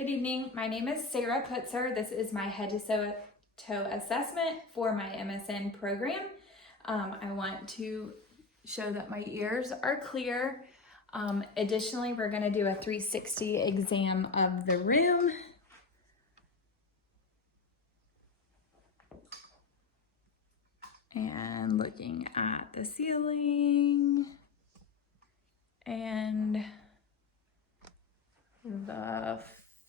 Good evening. My name is Sarah Putzer. This is my head to toe assessment for my MSN program. I want to show that my ears are clear. Additionally, we're going to do a 360 exam of the room. And looking at the ceiling and the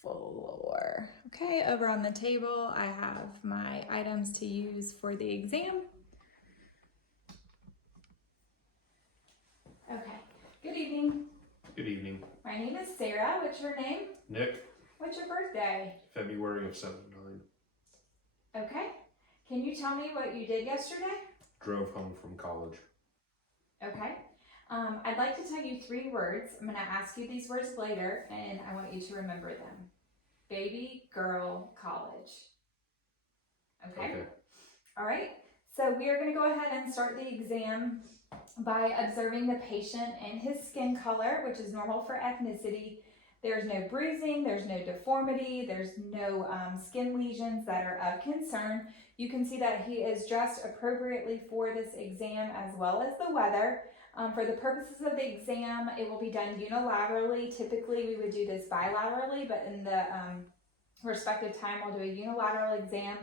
floor. Okay, over on the table, I have my items to use for the exam. Okay, good evening. Good evening. My name is Sarah. What's your name? Nick, What's your birthday? February of '79. Okay, can you tell me what you did yesterday? Drove home from college. Okay, I'd like to tell you 3 words. I'm going to ask you these words later, and I want you to remember them. Baby, girl, college. Okay? All right, so we are going to go ahead and start the exam by observing the patient and his skin color, which is normal for ethnicity. There's no bruising, there's no deformity, there's no skin lesions that are of concern. You can see that he is dressed appropriately for this exam as well as the weather. For the purposes of the exam, it will be done unilaterally. Typically, we would do this bilaterally, but in the respective time, we'll do a unilateral exam.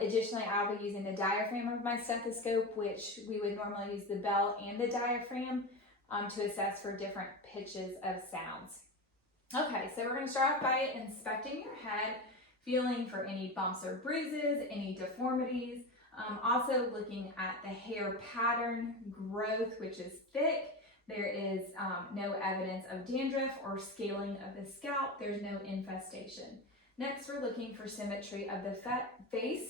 Additionally, I'll be using the diaphragm of my stethoscope, which we would normally use the bell and the diaphragm to assess for different pitches of sounds. Okay, so we're going to start off by inspecting your head, feeling for any bumps or bruises, any deformities. Also looking at the hair pattern growth, which is thick. There is no evidence of dandruff or scaling of the scalp. There's no infestation. Next, we're looking for symmetry of the face,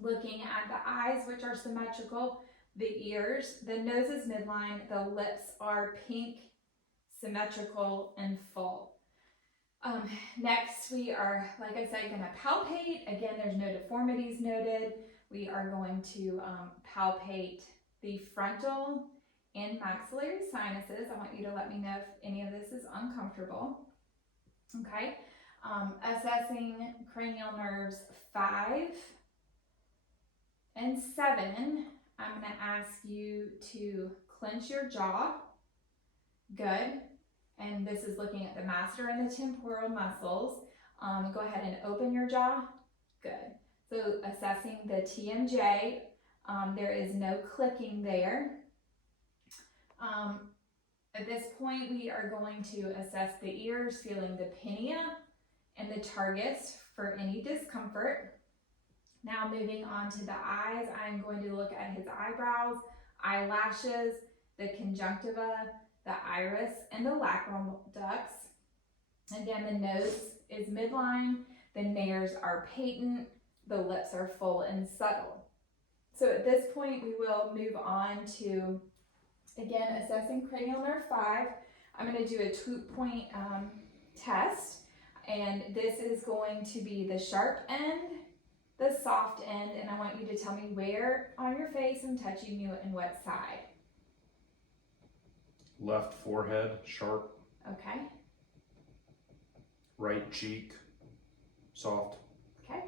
looking at the eyes, which are symmetrical, the ears, the nose is midline, the lips are pink, symmetrical, and full. Next, we are, like I said, going to palpate. Again, there's no deformities noted. We are going to palpate the frontal and maxillary sinuses. I want you to let me know if any of this is uncomfortable. Okay. Assessing cranial nerves 5 and 7. I'm going to ask you to clench your jaw. Good. And this is looking at the masseter and the temporal muscles. Go ahead and open your jaw. Good. So assessing the TMJ, there is no clicking there. At this point, we are going to assess the ears, feeling the pinna and the targus for any discomfort. Now moving on to the eyes, I'm going to look at his eyebrows, eyelashes, the conjunctiva, the iris, and the lacrimal ducts. Again, the nose is midline, the nares are patent, the lips are full and subtle. So at this point, we will move on to, again, assessing cranial nerve 5. I'm going to do a 2-point test, and this is going to be the sharp end, the soft end, and I want you to tell me where on your face I'm touching you and what side. Left forehead, sharp. Okay. Right cheek, soft. Okay.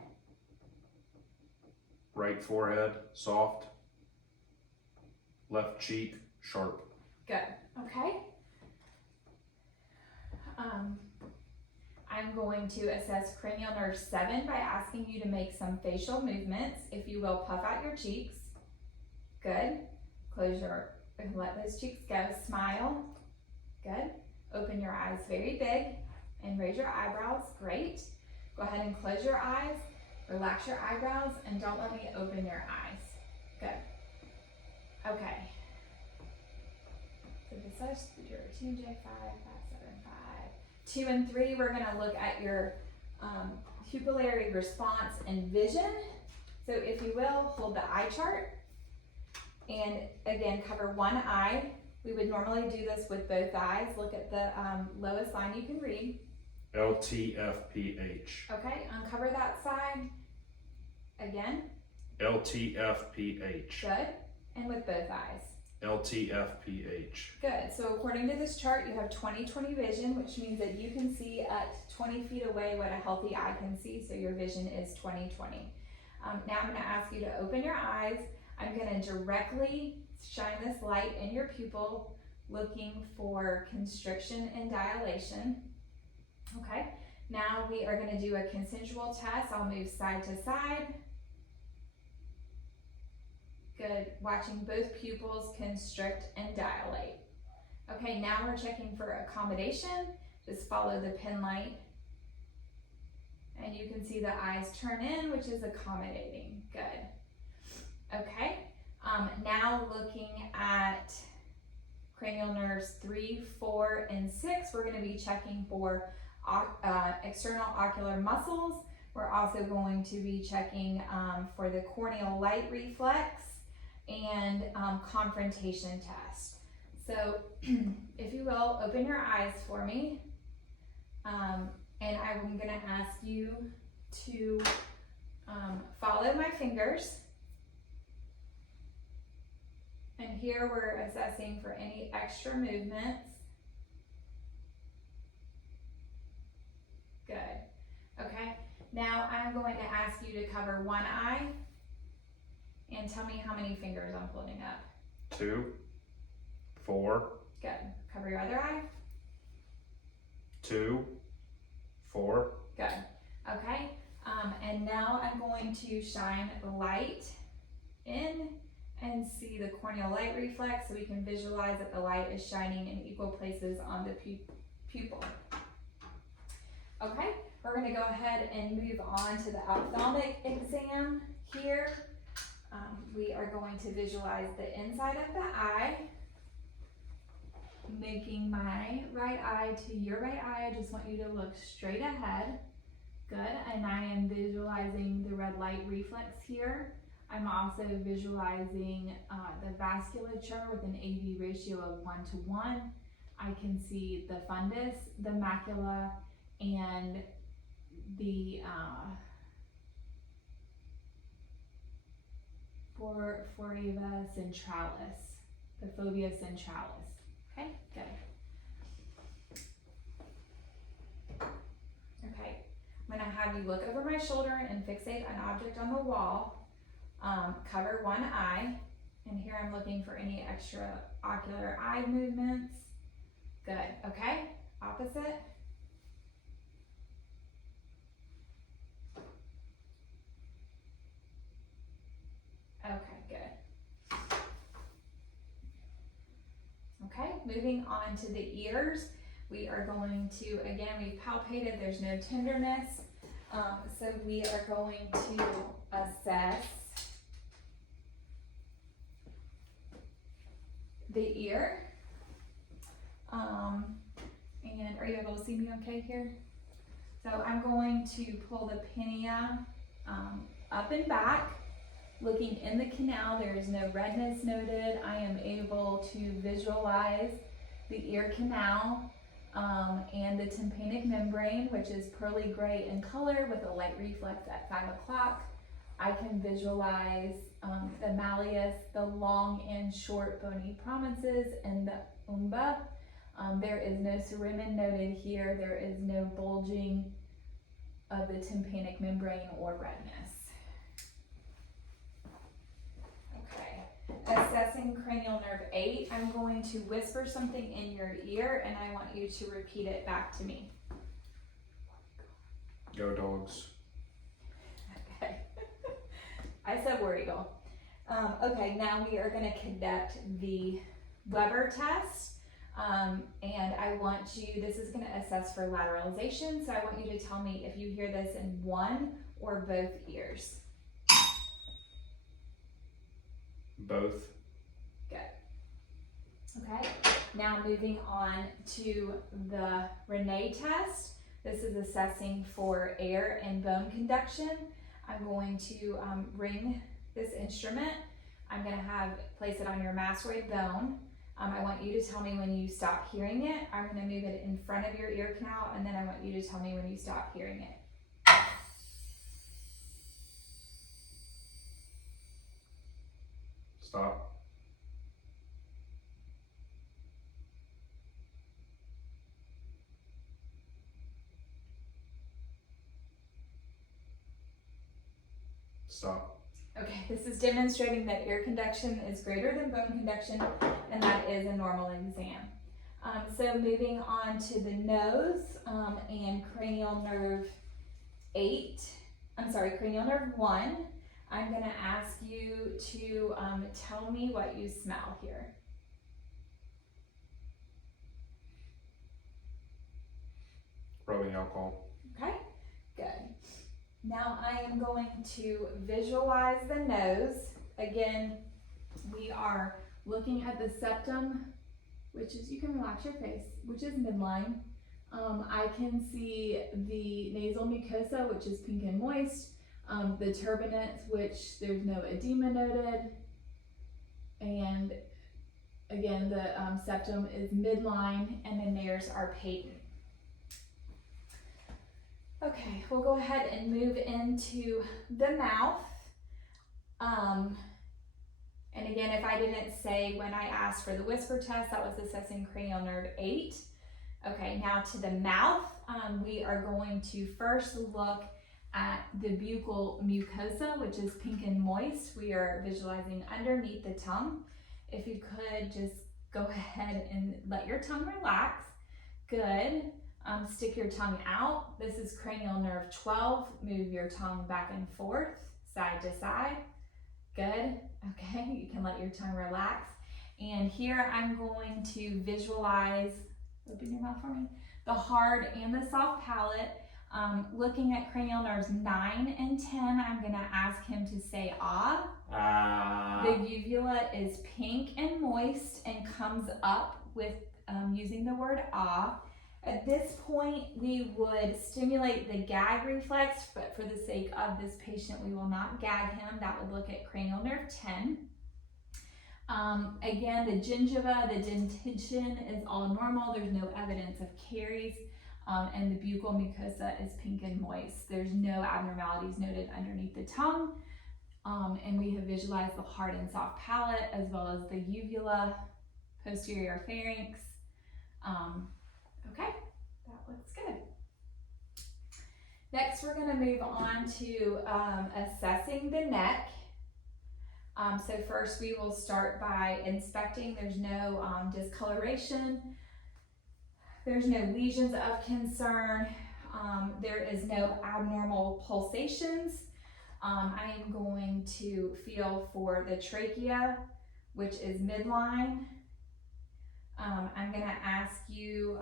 Right forehead, soft. Left cheek, sharp. Good. Okay. I'm going to assess cranial nerve 7 by asking you to make some facial movements. If you will, puff out your cheeks. Good. Close your, let those cheeks go. Smile. Good. Open your eyes very big and raise your eyebrows. Great. Go ahead and close your eyes. Relax your eyebrows and don't let me open your eyes. Good. Okay. So this is your TMJ 5, 5, 7, 5. 2 and 3, we're going to look at your pupillary response and vision. So if you will, hold the eye chart and again, cover one eye. We would normally do this with both eyes. Look at the lowest line you can read. LTFPH. Okay, uncover that side. Again. LTFPH. Good. And with both eyes. LTFPH. Good. So according to this chart, you have 20/20 vision, which means that you can see at 20 feet away what a healthy eye can see. So your vision is 20/20. Now I'm going to ask you to open your eyes. I'm going to directly shine this light in your pupil, looking for constriction and dilation. Okay. Now we are going to do a consensual test. I'll move side to side. Good. Watching both pupils constrict and dilate. Okay, now we're checking for accommodation. Just follow the pin light. And you can see the eyes turn in, which is accommodating. Good. Okay, now looking at cranial nerves 3, 4, and 6, we're going to be checking for external ocular muscles. We're also going to be checking for the corneal light reflex and confrontation test. So if you will, open your eyes for me. And I'm going to ask you to follow my fingers. And here we're assessing for any extra movements. Good. Okay. Now I'm going to ask you to cover one eye and tell me how many fingers I'm holding up. 2, 4, Good. Cover your other eye. 2, 4. Good. Okay. And now I'm going to shine light in and see the corneal light reflex so we can visualize that the light is shining in equal places on the pupil. Okay, we're going to go ahead and move on to the ophthalmic exam here. We are going to visualize the inside of the eye, making my right eye to your right eye. I just want you to look straight ahead. Good, and I am visualizing the red light reflex here. I'm also visualizing the vasculature with an AV ratio of 1:1. I can see the fundus, the macula, and the fovea centralis, the fovea centralis. Okay, good. Okay, I'm gonna have you look over my shoulder and fixate an object on the wall. Cover one eye, and here I'm looking for any extra ocular eye movements. Good, okay, opposite. Okay, good. Okay, moving on to the ears. We are going to, again, we've palpated, there's no tenderness. So we are going to assess the ear. And are you able to see me okay here? So I'm going to pull the pinna up and back. Looking in the canal, there is no redness noted. I am able to visualize the ear canal and the tympanic membrane, which is pearly gray in color with a light reflex at 5 o'clock. I can visualize the malleus, the long and short bony prominences, and the umba. There is no cerumen noted here. There is no bulging of the tympanic membrane or redness. Assessing cranial nerve 8, I'm going to whisper something in your ear and I want you to repeat it back to me. Go dogs. Okay. I said War Eagle. Okay, now we are going to conduct the Weber test. And I want you, this is going to assess for lateralization, so I want you to tell me if you hear this in one or both ears. Both. Good. Okay, now moving on to the Rene test. This is assessing for air and bone conduction. I'm going to ring this instrument. I'm going to place it on your mastoid bone. I want you to tell me when you stop hearing it. I'm going to move it in front of your ear canal, and then I want you to tell me when you stop hearing it. Stop. Stop. Okay, this is demonstrating that ear conduction is greater than bone conduction, and that is a normal exam. So moving on to the nose and cranial nerve cranial nerve 1. I'm gonna ask you to tell me what you smell here. Rubbing alcohol. Okay, good. Now I am going to visualize the nose. Again, we are looking at the septum, which is, you can relax your face, which is midline. I can see the nasal mucosa, which is pink and moist, the turbinates, which there's no edema noted, and again, the septum is midline, and the nares are patent. Okay, we'll go ahead and move into the mouth. And again, if I didn't say when I asked for the whisper test, that was assessing cranial nerve 8. Okay, now to the mouth, we are going to first look at the buccal mucosa, which is pink and moist. We are visualizing underneath the tongue. If you could just go ahead and let your tongue relax. Good. Stick your tongue out. This is cranial nerve 12. Move your tongue back and forth, side to side. Good. Okay, you can let your tongue relax. And here I'm going to visualize, open your mouth for me, the hard and the soft palate. Looking at cranial nerves 9 and 10, I'm gonna ask him to say ah. Ah. The uvula is pink and moist and comes up with using the word ah. At this point, we would stimulate the gag reflex, but for the sake of this patient, we will not gag him. That would look at cranial nerve 10. Again, the gingiva, the dentition is all normal. There's no evidence of caries, and the buccal mucosa is pink and moist. There's no abnormalities noted underneath the tongue, and we have visualized the hard and soft palate as well as the uvula, posterior pharynx. Okay, that looks good. Next, we're going to move on to assessing the neck. So first, we will start by inspecting. There's no discoloration. There's no lesions of concern. There is no abnormal pulsations. I am going to feel for the trachea, which is midline. I'm going to ask you,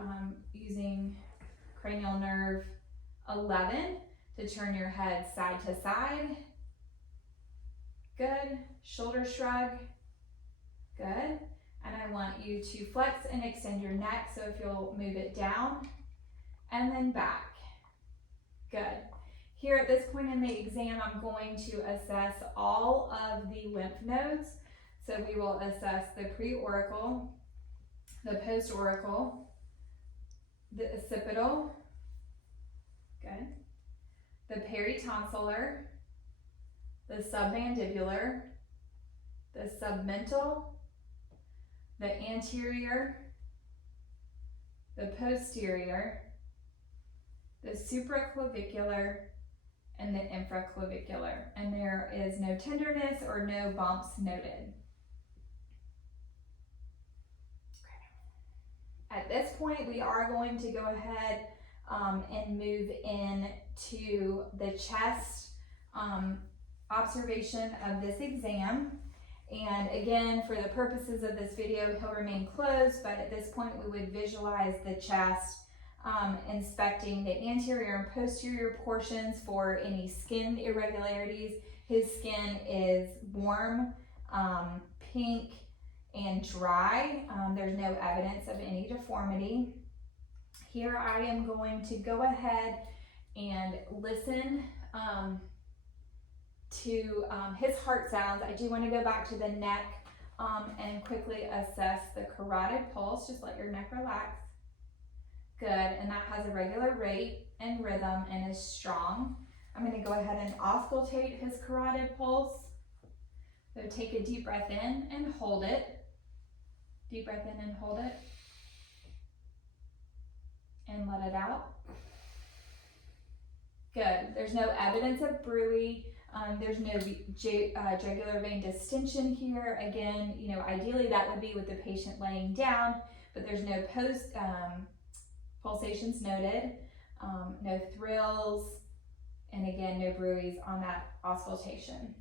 using cranial nerve 11, to turn your head side to side. Good. Shoulder shrug. Good. And I want you to flex and extend your neck, so if you'll move it down and then back. Good. Here at this point in the exam, I'm going to assess all of the lymph nodes. So we will assess the preauricle, the postauricle, the occipital, good, the peritonsillar, the submandibular, the submental, the anterior, the posterior, the supraclavicular, and the infraclavicular. And there is no tenderness or no bumps noted. At this point, we are going to go ahead and move into the chest observation of this exam. And again, for the purposes of this video, he'll remain closed, but at this point we would visualize the chest, inspecting the anterior and posterior portions for any skin irregularities. His skin is warm, pink, and dry. There's no evidence of any deformity. Here I am going to go ahead and listen to his heart sounds. I do want to go back to the neck and quickly assess the carotid pulse. Just let your neck relax. Good, and that has a regular rate and rhythm and is strong. I'm going to go ahead and auscultate his carotid pulse. So take a deep breath in and hold it. Deep breath in and hold it. And let it out. Good. There's no evidence of bruit. There's no jugular vein distension here. Again, ideally that would be with the patient laying down, but there's no pulsations noted, no thrills, and again, no bruits on that auscultation.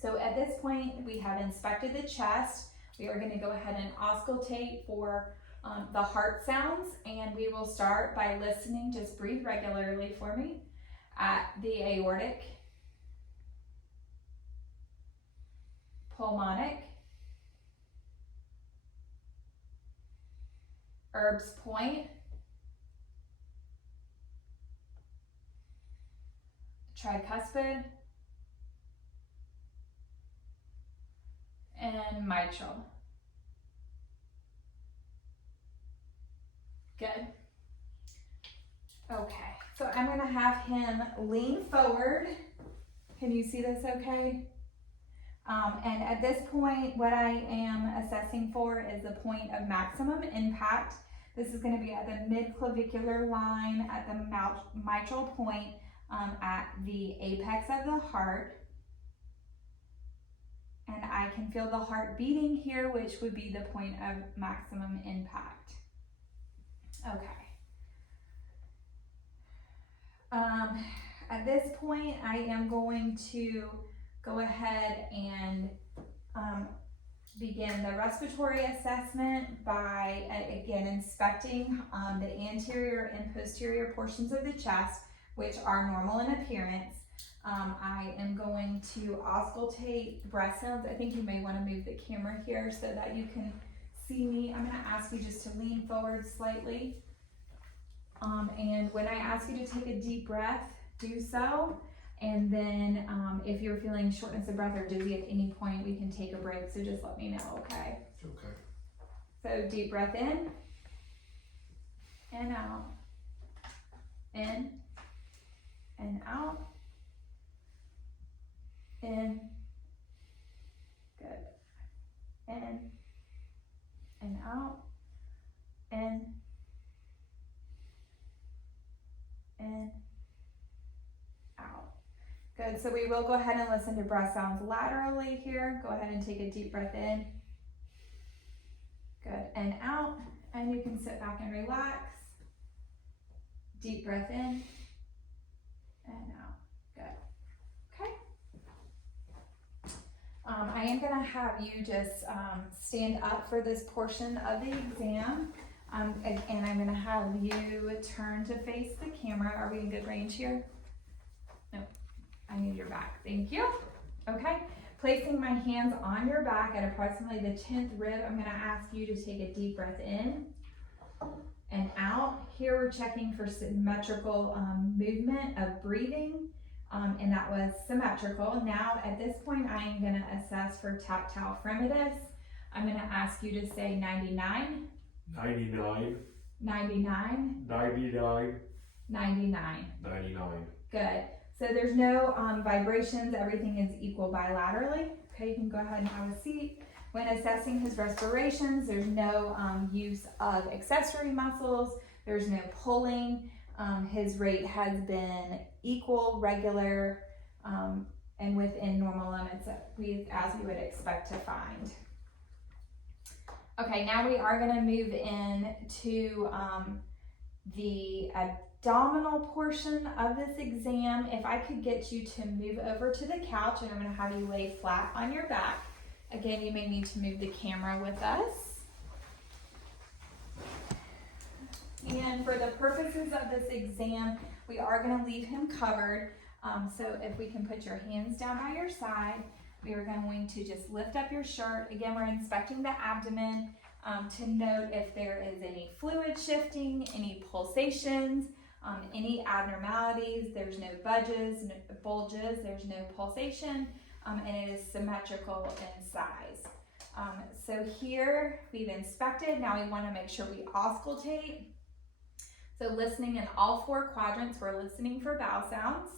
So at this point, we have inspected the chest. We are going to go ahead and auscultate for the heart sounds, and we will start by listening. Just breathe regularly for me at the aortic, pulmonic, Erb's point, tricuspid, and mitral. Good. Okay, so I'm going to have him lean forward. Can you see this okay? And at this point, what I am assessing for is the point of maximum impact. This is going to be at the mid-clavicular line, at the mitral point, at the apex of the heart. And I can feel the heart beating here, which would be the point of maximum impact. Okay. At this point, I am going to go ahead and begin the respiratory assessment by, again, inspecting the anterior and posterior portions of the chest, which are normal in appearance. I am going to auscultate breath sounds. I think you may want to move the camera here so that you can see me. I'm going to ask you just to lean forward slightly. And when I ask you to take a deep breath, do so. And then if you're feeling shortness of breath or dizzy at any point, we can take a break. So just let me know, okay? Okay. So deep breath in and out. In and out. In. Good. In and out. In. In. Out. Good, so we will go ahead and listen to breath sounds laterally here. Go ahead and take a deep breath in. Good, and out. And you can sit back and relax. Deep breath in and out. Good. Okay. I am going to have you just stand up for this portion of the exam. And I'm going to have you turn to face the camera. Are we in good range here? No, I need your back. Thank you. Okay. Placing my hands on your back at approximately the 10th rib, I'm going to ask you to take a deep breath in and out. Here we're checking for symmetrical movement of breathing, and that was symmetrical. Now at this point, I am going to assess for tactile fremitus. I'm going to ask you to say 99. 99. 99. 99. 99. 99. Good. So there's no vibrations. Everything is equal bilaterally. Okay, you can go ahead and have a seat. When assessing his respirations, there's no use of accessory muscles. There's no pulling. His rate has been equal, regular, and within normal limits as we would expect to find. Okay, now we are going to move in to the abdominal portion of this exam. If I could get you to move over to the couch, and I'm going to have you lay flat on your back. Again, you may need to move the camera with us. And for the purposes of this exam, we are going to leave him covered. So if we can put your hands down by your side, we are going to just lift up your shirt. Again, we're inspecting the abdomen to note if there is any fluid shifting, any pulsations, any abnormalities. There's no bulges, there's no pulsation, and it is symmetrical in size. So here we've inspected. Now we want to make sure we auscultate. So listening in all four quadrants, we're listening for vowel sounds.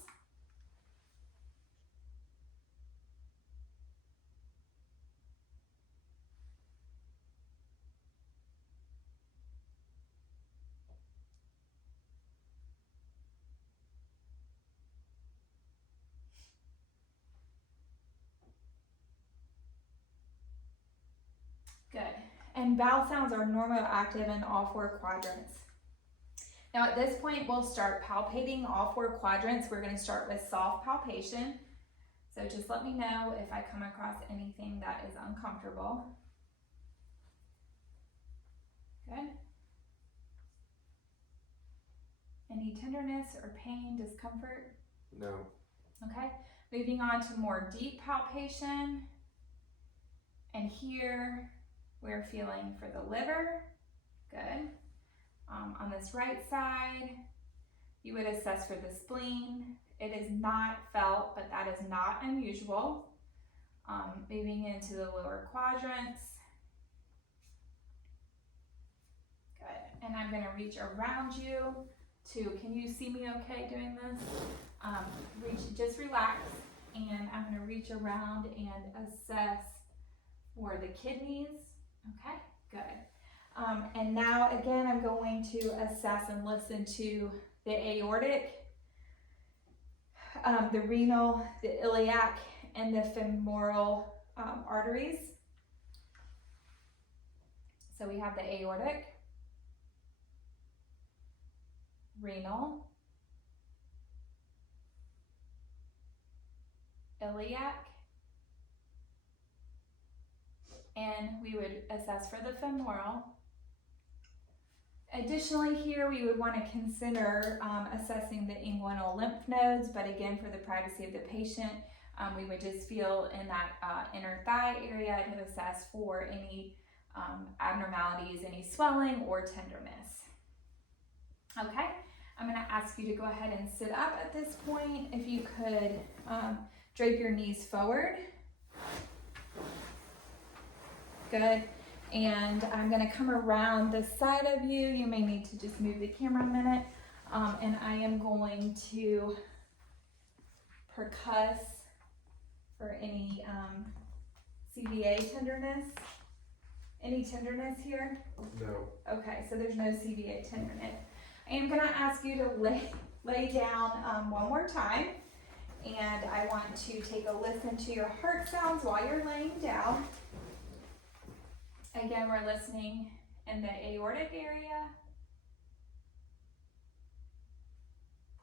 Good. And vowel sounds are normoactive in all 4 quadrants. Now at this point, we'll start palpating all 4 quadrants. We're going to start with soft palpation. So just let me know if I come across anything that is uncomfortable. Good. Any tenderness or pain, discomfort? No. Okay. Moving on to more deep palpation. And here we're feeling for the liver. Good. On this right side, you would assess for the spleen. It is not felt, but that is not unusual. Moving into the lower quadrants. Good. And I'm going to reach around you to, can you see me okay doing this? Just relax, and I'm going to reach around and assess for the kidneys. Okay, good. And now again, I'm going to assess and listen to the aortic, the renal, the iliac, and the femoral arteries. So we have the aortic, renal, iliac, and we would assess for the femoral. Additionally, here we would want to consider assessing the inguinal lymph nodes, but again, for the privacy of the patient, we would just feel in that inner thigh area to assess for any abnormalities, any swelling or tenderness. Okay, I'm going to ask you to go ahead and sit up at this point. If you could drape your knees forward. Good. And I'm going to come around the side of you. You may need to just move the camera a minute. And I am going to percuss for any CVA tenderness. Any tenderness here? No. Okay, so there's no CVA tenderness. I am going to ask you to lay down one more time. And I want to take a listen to your heart sounds while you're laying down. Again, we're listening in the aortic area,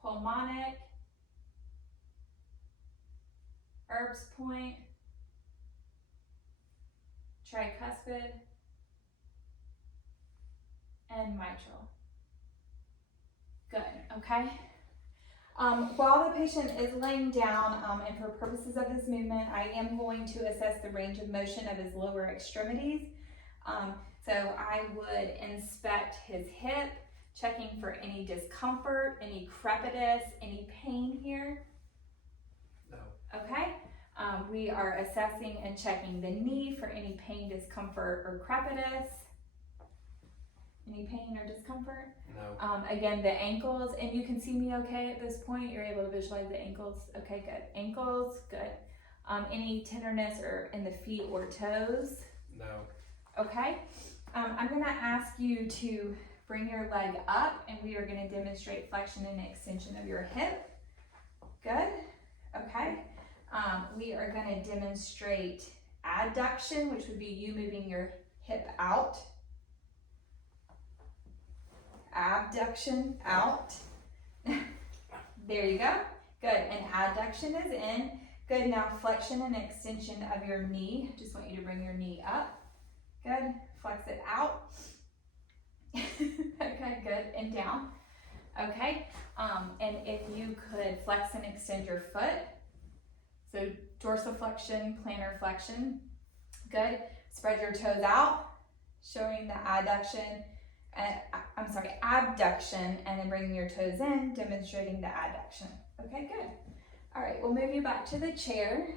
pulmonic, Erb's point, tricuspid, and mitral. Good, okay? While the patient is laying down, and for purposes of this movement, I am going to assess the range of motion of his lower extremities. So I would inspect his hip, checking for any discomfort, any crepitus, any pain here. No. Okay. We are assessing and checking the knee for any pain, discomfort, or crepitus. Any pain or discomfort? No. Again, the ankles, and you can see me okay at this point. You're able to visualize the ankles. Okay, good. Ankles, good. Any tenderness or in the feet or toes? No. Okay, I'm going to ask you to bring your leg up, and we are going to demonstrate flexion and extension of your hip. Good. Okay. We are going to demonstrate adduction, which would be you moving your hip out. Abduction, out. There you go. Good. And adduction is in. Good. Now flexion and extension of your knee. Just want you to bring your knee up. Good. Flex it out. Okay, good. And down. Okay. And if you could flex and extend your foot. So dorsiflexion, plantar flexion. Good. Spread your toes out, showing the adduction. Abduction, and then bringing your toes in, demonstrating the adduction. Okay, good. All right, we'll move you back to the chair.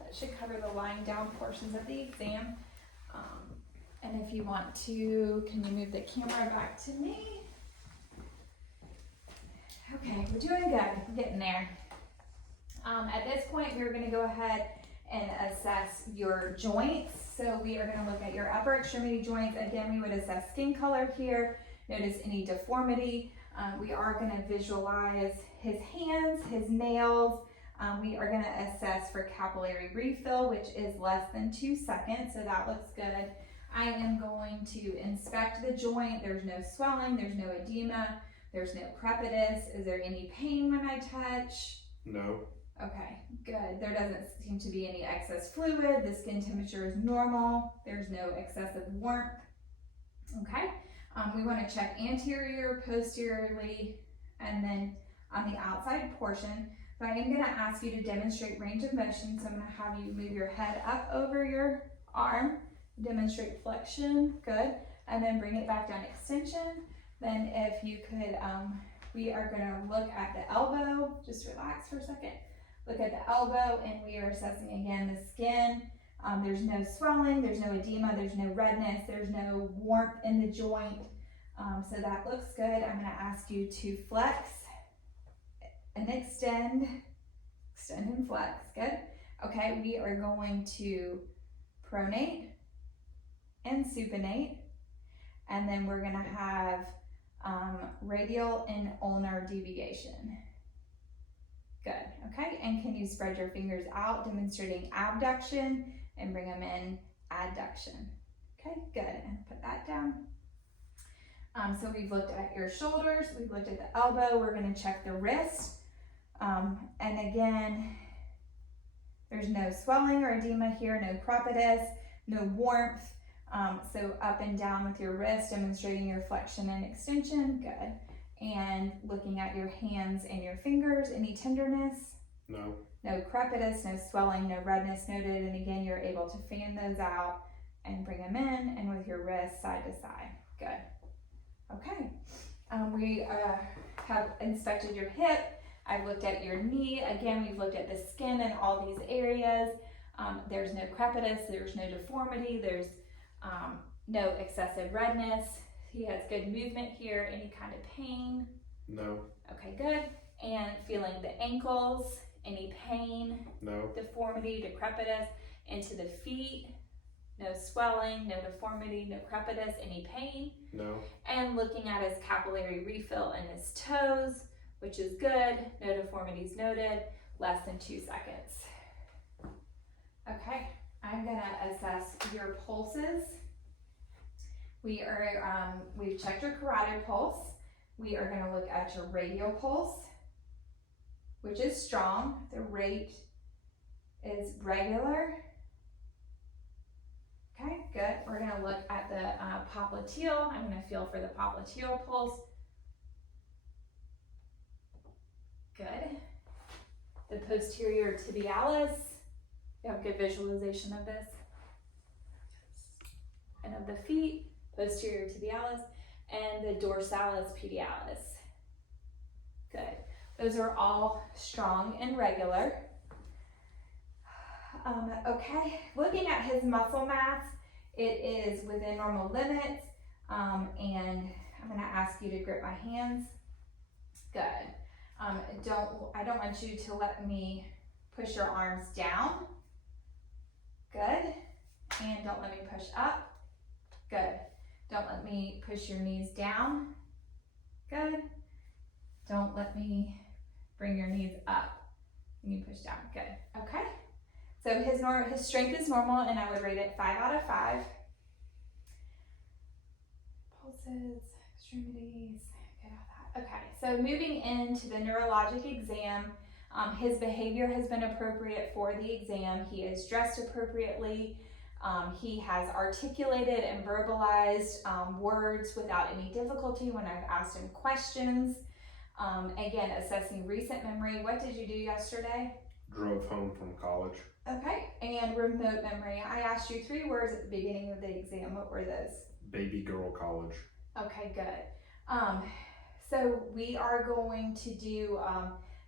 That should cover the lying down portions of the exam. And if you want to, can you move the camera back to me? Okay, we're doing good. We're getting there. At this point, we're going to go ahead and assess your joints. So we are going to look at your upper extremity joints. Again, we would assess skin color here. Notice any deformity. We are going to visualize his hands, his nails. We are going to assess for capillary refill, which is less than 2 seconds. So that looks good. I am going to inspect the joint. There's no swelling, there's no edema, there's no crepitus. Is there any pain when I touch? No. Okay, good. There doesn't seem to be any excess fluid. The skin temperature is normal. There's no excessive warmth. Okay, we want to check anterior, posteriorly, and then on the outside portion. But I am going to ask you to demonstrate range of motion. So I'm going to have you move your head up over your arm, demonstrate flexion, good, and then bring it back down, extension. Then if you could, we are going to look at the elbow. Just relax for a second. Look at the elbow, and we are assessing again the skin. There's no swelling, there's no edema, there's no redness, there's no warmth in the joint. So that looks good. I'm going to ask you to flex and extend and flex. Good. Okay, we are going to pronate and supinate, and then we're going to have radial and ulnar deviation. Good, okay, and can you spread your fingers out, demonstrating abduction, and bring them in, adduction. Okay, good, and put that down. So we've looked at your shoulders, we've looked at the elbow, we're gonna check the wrist. And again, there's no swelling or edema here, no crepitus, no warmth. So up and down with your wrist, demonstrating your flexion and extension, good. And looking at your hands and your fingers, any tenderness? No. No crepitus, no swelling, no redness noted. And again, you're able to fan those out and bring them in, and with your wrist side to side. Good. Okay. We have inspected your hip. I've looked at your knee. Again, we've looked at the skin in all these areas. There's no crepitus, there's no deformity, there's no excessive redness. He has good movement here. Any kind of pain? No. Okay, good. And feeling the ankles, any pain? No. Deformity, decrepitus, into the feet? No swelling, no deformity, no crepitus, any pain? No. And looking at his capillary refill in his toes, which is good. No deformities noted. Less than 2 seconds. Okay, I'm gonna assess your pulses. We've checked your carotid pulse. We are going to look at your radial pulse, which is strong. The rate is regular. Okay, good. We're going to look at the popliteal. I'm going to feel for the popliteal pulse. Good. The posterior tibialis. You have good visualization of this. And of the feet. Posterior tibialis, and the dorsalis pedialis. Good. Those are all strong and regular. Okay, looking at his muscle mass, it is within normal limits, and I'm going to ask you to grip my hands. Good. I don't want you to let me push your arms down. Good. And don't let me push up. Good. Don't let me push your knees down. Good. Don't let me bring your knees up when you push down. Good. Okay. So his strength is normal, and I would rate it 5 out of 5. Pulses, extremities, good on that. Okay. So moving into the neurologic exam, his behavior has been appropriate for the exam. He is dressed appropriately. He has articulated and verbalized words without any difficulty when I've asked him questions. Again, assessing recent memory. What did you do yesterday? Drove home from college. Okay, and remote memory. I asked you 3 words at the beginning of the exam. What were those? Baby girl college. Okay, good. So we are going to do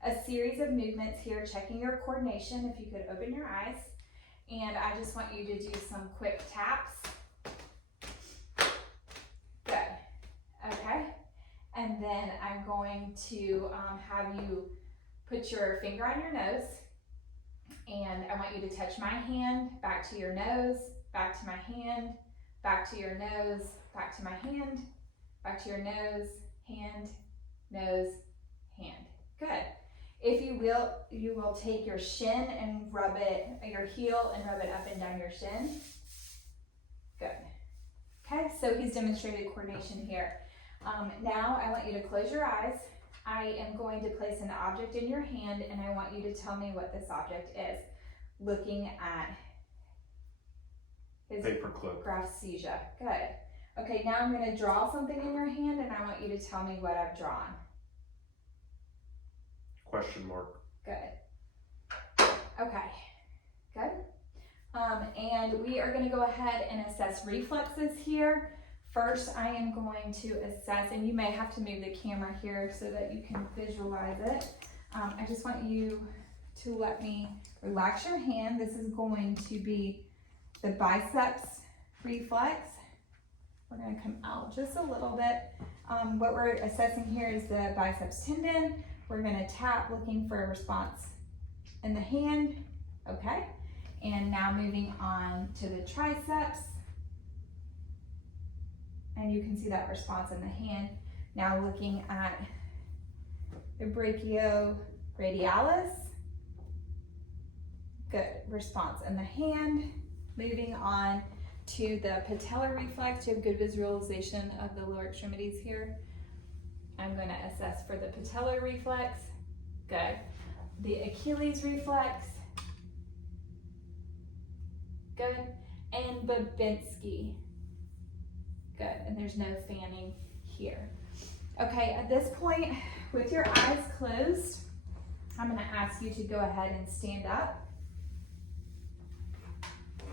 a series of movements here, checking your coordination. If you could open your eyes. And I just want you to do some quick taps. Good. Okay. And then I'm going to have you put your finger on your nose. And I want you to touch my hand, back to your nose, back to my hand, back to your nose, back to my hand, back to your nose, hand, nose, hand. Good. If you will take your shin and rub it, your heel and rub it up and down your shin. Good. Okay, so he's demonstrated coordination here. Now I want you to close your eyes. I am going to place an object in your hand and I want you to tell me what this object is. Looking at his Paperclip. graphthesia. Good. Okay, now I'm going to draw something in your hand and I want you to tell me what I've drawn. Question mark. Good. Okay. Good. And we are going to go ahead and assess reflexes here. First, I am going to assess, and you may have to move the camera here so that you can visualize it. I just want you to let me relax your hand. This is going to be the biceps reflex. We're going to come out just a little bit. What we're assessing here is the biceps tendon. We're going to tap, looking for a response in the hand. Okay. And now moving on to the triceps. And you can see that response in the hand. Now looking at the brachioradialis. Good response in the hand. Moving on to the patellar reflex. You have good visualization of the lower extremities here. I'm going to assess for the patellar reflex. Good. The Achilles reflex. Good. And Babinski. Good. And there's no fanning here. Okay, at this point, with your eyes closed, I'm going to ask you to go ahead and stand up.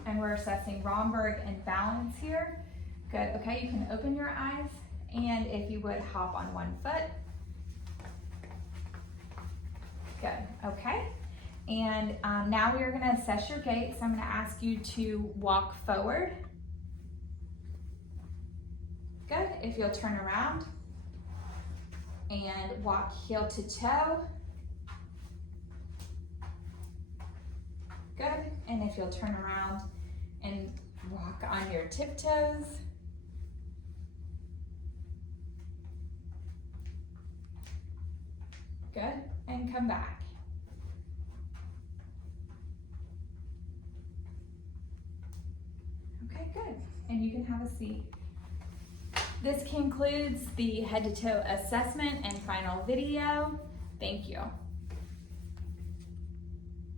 And we're assessing Romberg and balance here. Good. Okay, you can open your eyes. And if you would, hop on one foot. Good. Okay. And now we are going to assess your gait. So I'm going to ask you to walk forward. Good. If you'll turn around and walk heel to toe. Good. And if you'll turn around and walk on your tiptoes. Good. And come back. Okay, good. And you can have a seat. This concludes the head to toe assessment and final video. Thank you.